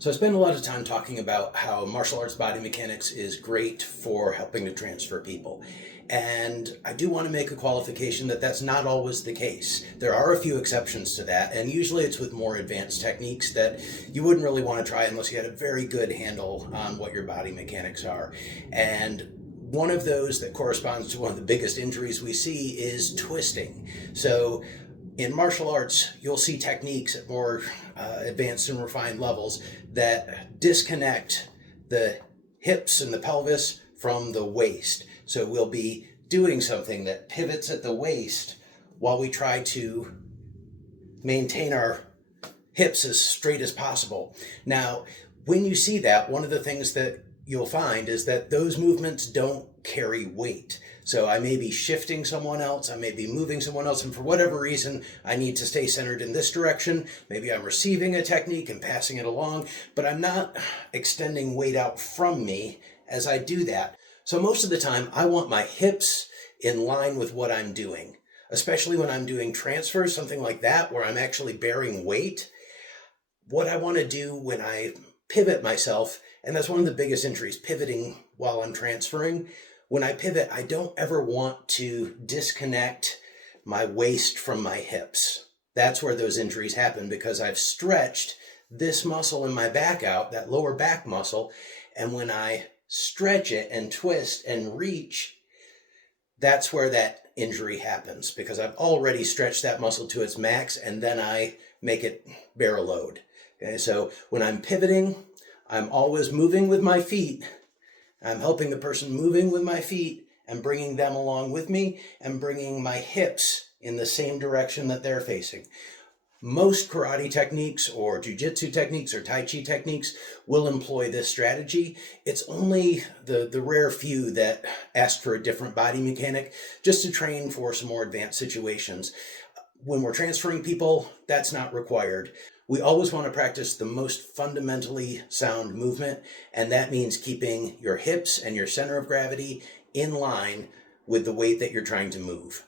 So I spend a lot of time talking about how martial arts body mechanics is great for helping to transfer people. And I do want to make a qualification that that's not always the case. There are a few exceptions to that, and usually it's with more advanced techniques that you wouldn't really want to try unless you had a very good handle on what your body mechanics are. And one of those that corresponds to one of the biggest injuries we see is twisting. So in martial arts, you'll see techniques at more advanced and refined levels that disconnect the hips and the pelvis from the waist. So we'll be doing something that pivots at the waist while we try to maintain our hips as straight as possible. Now, when you see that, one of the things that you'll find is that those movements don't carry weight. So I may be shifting someone else, I may be moving someone else, and for whatever reason, I need to stay centered in this direction. Maybe I'm receiving a technique and passing it along, but I'm not extending weight out from me as I do that. So most of the time, I want my hips in line with what I'm doing, especially when I'm doing transfers, something like that, where I'm actually bearing weight. What I want to do when I pivot myself, and that's one of the biggest injuries, pivoting while I'm transferring. When I pivot, I don't ever want to disconnect my waist from my hips. That's where those injuries happen because I've stretched this muscle in my back out, that lower back muscle, and when I stretch it and twist and reach, that's where that injury happens because I've already stretched that muscle to its max and then I make it bear a load. Okay, so when I'm pivoting, I'm always moving with my feet. I'm helping the person moving with my feet and bringing them along with me and bringing my hips in the same direction that they're facing. Most karate techniques or jiu-jitsu techniques or tai chi techniques will employ this strategy. It's only the rare few that ask for a different body mechanic just to train for some more advanced situations. When we're transferring people, that's not required. We always want to practice the most fundamentally sound movement, and that means keeping your hips and your center of gravity in line with the weight that you're trying to move.